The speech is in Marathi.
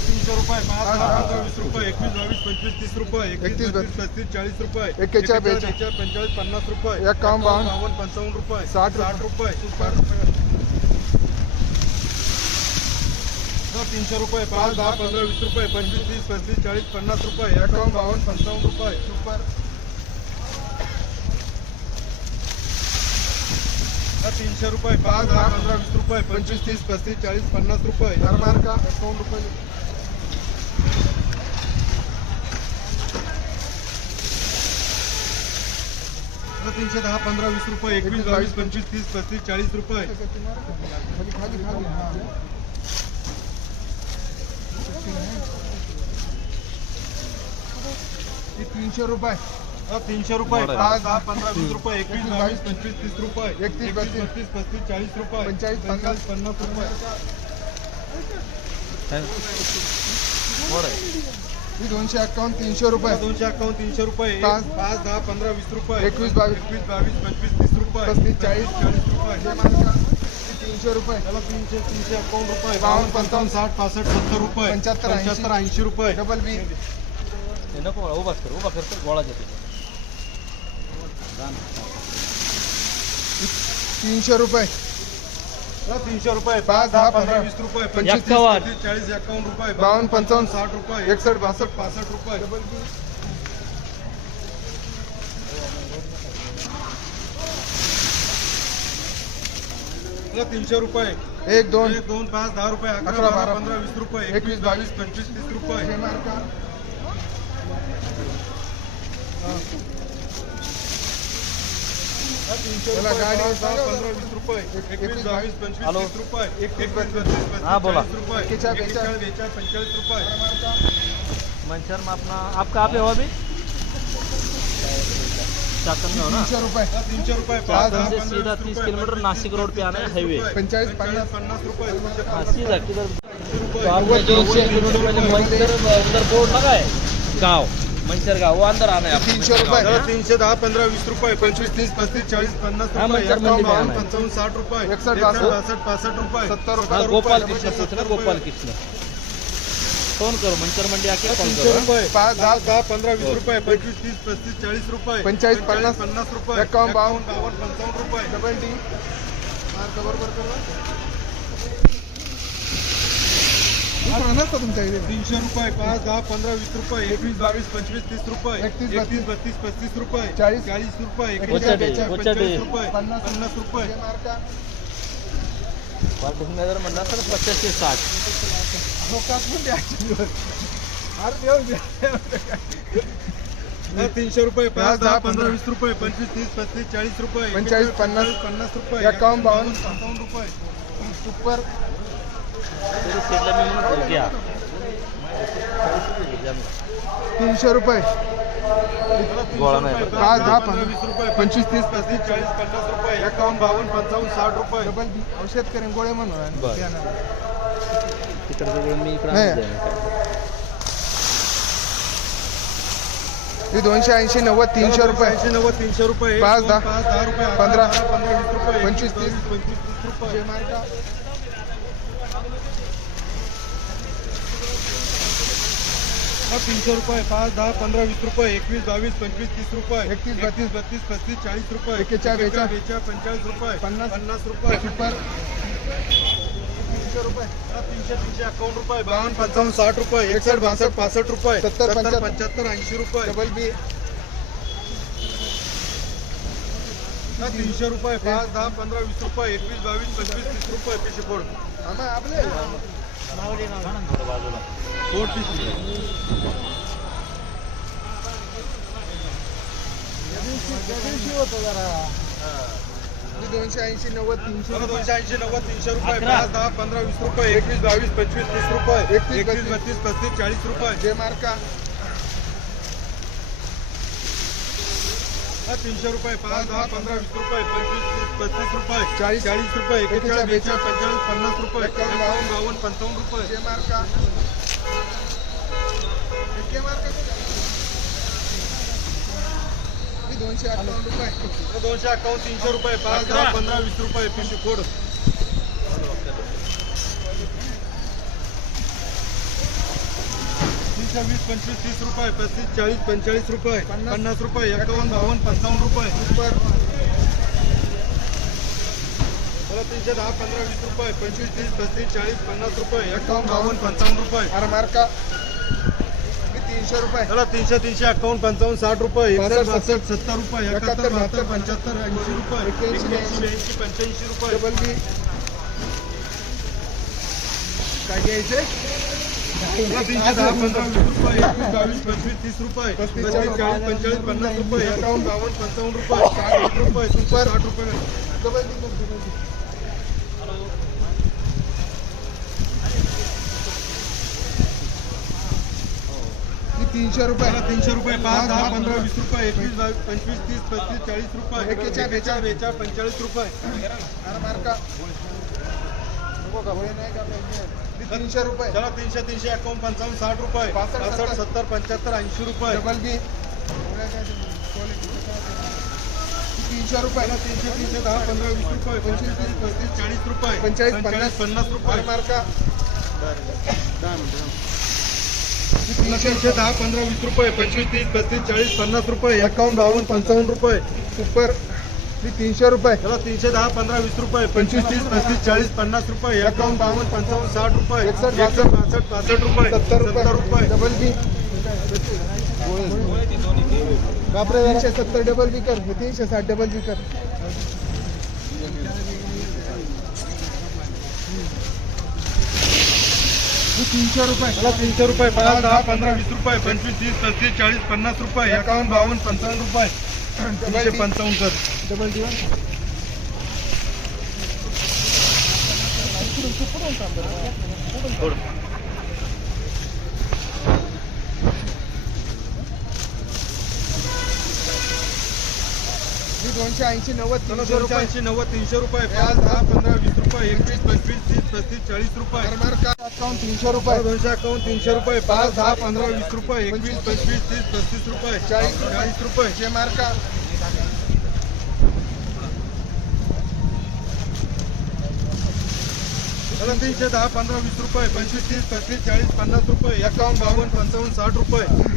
तीनशे रुपये पाच वीस रुपये एकवीस बावीस पंचवीस तीस रुपये एकतीस बत्तीस पस्तीस चाळीस रुपये एक्केचाळीस. पंचेचाळीस पन्नास रुपये एकावन्न, बावन्न. बावन्न पंचावन्न रुपये साठ साठ रुपये. सुपर तीनशे रुपये पाच दहा पंधरा वीस रुपये पंचवीस तीस पस्तीस चाळीस पन्नास रुपये एकावन्न बावन्न पंचावन्न रुपये. सुपर. तीनशे रुपये पाच दहा पंधरा वीस रुपये पंचवीस तीस पस्तीस चाळीस पन्नास रुपये. मार्का एकावन्न रुपये. तीनशे दहा पंधरा वीस रुपये एकवीस बावीस पंचवीस तीस पस्तीस चाळीस रुपये. तीनशे रुपये. तीनशे रुपये. पंधरा वीस रुपये. एकवीस बावीस पंचवीस तीस रुपये. एकतीस, बत्तीस. पस्तीस चाळीस रुपये. पंचेचाळीस, पन्नास. पन्नास रुपये. ही दोनशे एक्कावन्न तीनशे रुपये. दोनशे अकाउंट तीनशे रुपये. पाच. पाच दहा पंधरा वीस रुपये. एकवीस, बावीस. एकवीस बावीस पंचवीस तीस रुपये. पस्तीस, चाळीस. चाळीस रुपये. तीनशे रुपये. त्याला तीनशे तीनशे अकाउंट रुपये. बावन्न, पंचावन्न साठ पासष्ट सत्तर रुपये. पंच्याहत्तर. पंच्याहत्तर ऐंशी रुपये. Double B. नको उभाच कर उभा कर गोळा घेते तीनशे रुपये तीनशे रुपये पाच, दहा, पंधरा. वीस रुपये पंचवीस. तीस, चाळीस अकाउंट रुपये बावन्न, पंचावन्न, साठ रुपये एकसष्ट, बासष्ट. पासष्ट रुपये डबल त्याला तीनशे रुपये एक दोन एक दोन पाच दहा रुपये अकरा बारा. पंधरा वीस रुपये एकवीस, बावीस पंचवीस तीस हे रुपये मार्का हा, बोला. मंचर में अपना आप कहाँ पे हो अभी? में हो ना? तीनशे रुपये. तीनशे रुपये. से सीधा तीस किलोमीटर नासिक रोड पे आना है हाईवे पंचेचाळीस, पन्नास. पन्नास रुपये. हाँ सीधा. किधर. तो आपने जो बोर्ड लगा है. गाँव. मंचर गाँव वो अंदर आना है आपको तीनशे मंचर रुपये. गाँव। तीनशे दहा पंधरा वीस रुपये पंचवीस तीस पस्तीस चाळीस पन्नास हा, रुपये मंचर एकावन्न, मंडी में बावन्न, है. पंचावन्न साठ रुपये एकसष्ट, एकसष्ट, बासष्ट. बासष्ट पासष्ट रुपये सत्तर रुपये. हाँ गोपाल रुपये, कृष्ण सत्तर पूछना रुपये. गोपाल कृष्ण फोन करो मंचर मंडी आके फोन तीनशे करो हाँ? रुपये पाच, दहा, दहा पंधरा वीस रुपये पंचवीस तीस पस्तीस चाळीस रुपये पंचेचाळीस, पन्नास. पन्नास रुपये एकावन्न, बावन्न. बावन्न पंचावन्न रुपये डबल डी मार्का बरोबर करा दुसरा नसतं तुमच्या इथे तीनशे रुपये पाच दहा पंधरा वीस रुपये एकवीस बावीस पंचवीस तीस रुपये एकतीस, एकतीस बत्तीस पस्तीस रुपये चाळीस. चाळीस रुपये. पंचेचाळीस रुपये पन्नास. पन्नास रुपये हे नगर म्हणला तर पचास ते साठ लोकात पण द्यायचे अरे देव द्या. हा, तीनशे रुपये पाच, दहा, पंधरा. वीस रुपये पंचवीस तीस पस्तीस चाळीस रुपये पंचेचाळीस, पन्नास. पन्नास रुपये एकावन्न, बावन्न. पंचावन्न रुपये सुपर तीनशे रुपये. गोळा नाही पाच, दहा, पंधरा, पंचवीस, तीस, पस्तीस चाळीस पन्नास रुपये एकावन्न बावन्न पंचावन्न साठ रुपये. डबल औषध करेन गोळे म्हणून मी इकडे. ही दोनशे ऐंशी नव्वद तीनशे रुपये. ऐंशी नव्वद तीनशे रुपये. पाच, दहा, दहा रुपये. पंधरा, पंधरा वीस रुपये. पंचवीस, तीस. पंचवीस तीस रुपये. हे हा, तीनशे रुपये पाच दहा पंधरा वीस रुपये एकवीस बावीस पंचवीस तीस रुपये एकतीस, एकतीस बत्तीस पस्तीस चाळीस रुपये एक्केचाळीस, बेचाळीस. बेचाळीस पंचेचाळीस रुपये पन्नास. पन्नास रुपये. सुपर तीनशे रुपये. तीनशे तीनशे अकाउंट रुपये. बावन्न पंचावन्न साठ रुपये. एकसष्ट बासष्ट पासष्ट रुपये. सत्तर, पंच्याहत्तर. ऐंशी रुपये. Double B. तीनशे रुपये. पाच दहा पंधरा वीस रुपये. एकवीस बावीस पंचवीस तीस रुपये. पिशे फोड. आपले. ही दोनशे ऐंशी नव्वद तीनशे दोनशे ऐंशी नव्वद तीनशे रुपये. पाच दहा पंधरा वीस रुपये. एकवीस बावीस पंचवीस तीस रुपये. एकवीस बत्तीस. पस्तीस चाळीस रुपये. जे मार्का तीनशे रुपये पाच दहा पंधरा वीस रुपये पंचवीस तीस पस्तीस रुपये चाळीस. चाळीस रुपये एकेचाळीस, बेचाळीस. पंचेचाळीस पन्नास रुपये एकावन्न बावन्न पंचावन्न रुपये. मार्का. दोनशे अठ्ठावन्न रुपये. दोनशे अकावन्न तीनशे रुपये पाच दहा पंधरा वीस रुपये पिशे फोड. तीनशे वीस पंचवीस तीस रुपये पस्तीस चाळीस पंचेचाळीस रुपये पन्नास रुपये एकावन्न बावन्न पंचावन्न रुपये. चला तीनशे दहा पंधरा वीस रुपये पंचवीस तीस पस्तीस चाळीस पन्नास रुपये एकावन्न बावन्न पंचावन्न रुपये. अरे मार्का तीनशे रुपये. चला तीनशे तीनशे अकावन्न पंचावन्न साठ रुपये एकसष्ट बासष्ट सत्तर. रुपये एकाहत्तर बहात्तर पंच्याहत्तर ऐंशी रुपये. एक्क्याऐंशी, ब्याऐंशी पंच्याऐंशी रुपये. Double B. काय घ्यायचे? तीनशे रुपये एकवीस बावीस पंचवीस तीस रुपये चाळीस पन्नास रुपये एकावन्न बावन्न रुपये रुपये तीनशे रुपये तीनशे रुपये पाच दहा पंधरा वीस रुपये एकवीस बावीस पंचवीस तीस पस्तीस चाळीस रुपये. एक्केचाळीस, बेचाळीस पंचेचाळीस रुपये. मार्का नको का नाही तीनशे रुपये. चला तीनशे तीनशे एकावन्न पंचावन्न साठ रुपये. पासष्ट, सत्तर पंच्याहत्तर ऐंशी रुपये. Double B. तीनशे रुपये. चला तीनशे तीनशे दहा पंधरा वीस रुपये. पंचवीस तीस पस्तीस. चाळीस रुपये. पंचेचाळीस, पन्नास. पन्नास रुपये. मार्का ही चला तीनशे तीनशे दहा पंधरा वीस रुपये. पंचवीस तीस पस्तीस चाळीस पन्नास रुपये. एकावन्न बावन्न पंचावन्न रुपये. सुपर. तीनशे रुपये. चला तीनशे दहा पंधरा वीस रुपये पंचवीस तीस पस्तीस चाळीस पन्नास रुपये एकावन्न बावन्न पंचावन्न साठ रुपये एकसष्ट, एकसष्ट बासष्ट पासष्ट रुपये सत्तर रुपये. रुपये. Double B. बापरे तीनशे सत्तर डबल बी कर. तीनशे साठ डबल बी कर. तीनशे रुपये. चला तीनशे रुपये पाच दहा पंधरा. वीस रुपये पंचवीस तीस पस्तीस चाळीस पन्नास रुपये एकावन्न बावन्न पंचावन्न रुपये. तीनशे. पंचावन्न कर डबल डी ही दोनशे ऐंशी नव्वद दोनशे रुपये. ऐंशी नव्वद तीनशे रुपये. पाच दहा पंधरा वीस रुपये. एकवीस पंचवीस तीस पस्तीस चाळीस रुपये. अकाउंट तीनशे रुपये. दोनशे अकावन्न तीनशे रुपये. पाच दहा पंधरा वीस रुपये. एकवीस पंचवीस. तीस पस्तीस रुपये. चाळीस चाळीस रुपये. जे मार्का तीनशे दहा पंधरा वीस रुपये. पंचवीस तीस पस्तीस चाळीस पन्नास रुपये. एकावन्न बावन्न पंचावन्न साठ रुपये.